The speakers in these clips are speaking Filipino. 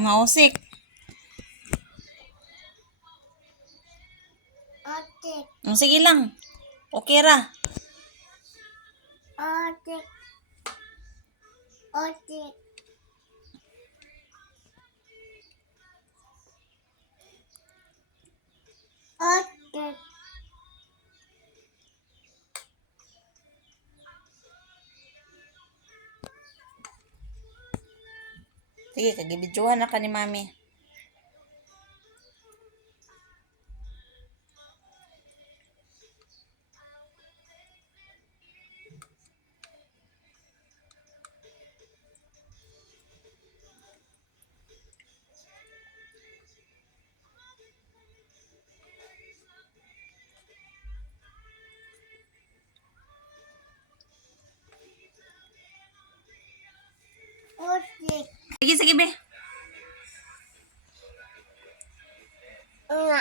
Mausik. Otik. Sige lang. Okay ra. Otik. Otik. Otik. Sige, kagibidyohan na ka ni mami. Otik. Sige, be. Nga.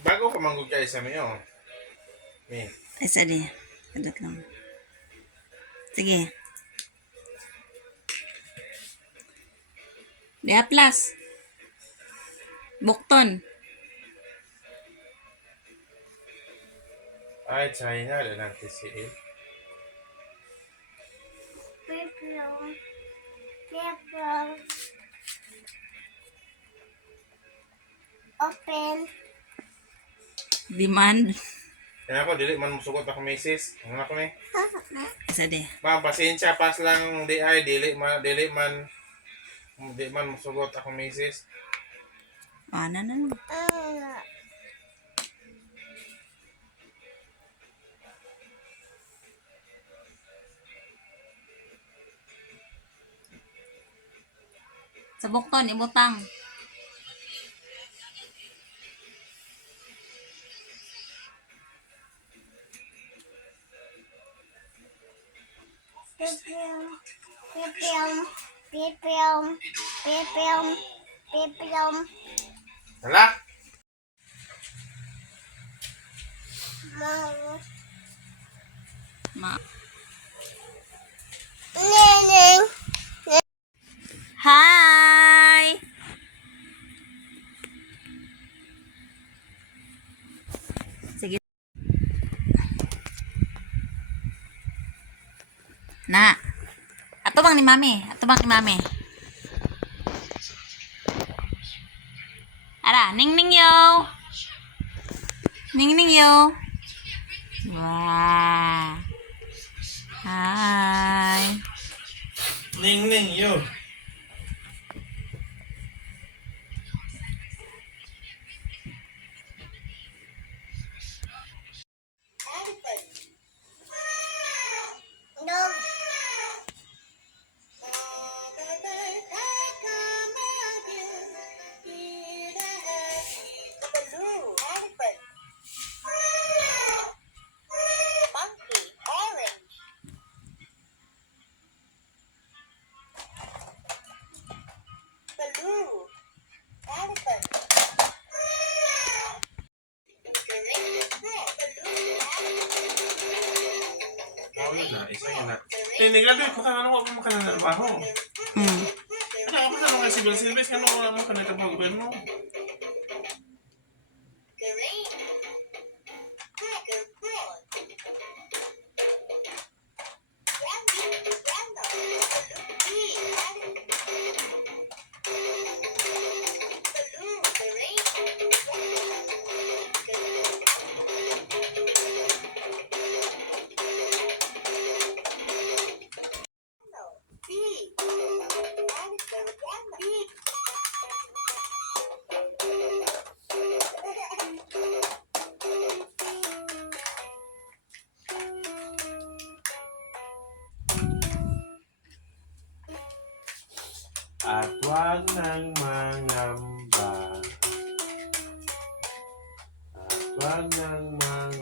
Bago ka manggug kayo sa mga oh. May. Ay, sorry. Kadat lang. Sige. Dia plus. Bukton. Ay, China, dan nanti si Pipilong. Pipilong. Open. Demand. Kaya ako, dili man musugot ako misis. Ano ako may? Isa di. Ma'am, pasensya, pas lang di ay, dili man musugot ako misis. Ano na. Nga. Sa bukton, ibutang. Pipilong. Pipilong. Pipilong. Pipilong. Pipilong. Hala? Mau. Ma. Neneng. Hi! Sige. Na. Ato bang ni mami? Ara, ning ning yo. Ning ning yo. Wah. Hi. Ning, yo. Dog. Isa yun na. Ninigalit ko ka ano mo ka na trabaho. Hmm. Ano ka pa sa mga civil service ano mo ka na trabaho gobyerno? At wag nang mangamba. At wag nang mangamba.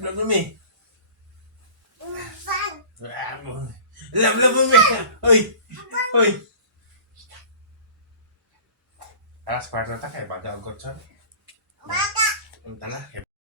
Love mo me. Love mo me. Hoy. Alas kwarto ta kay baga agad sa. Baka. Punta na.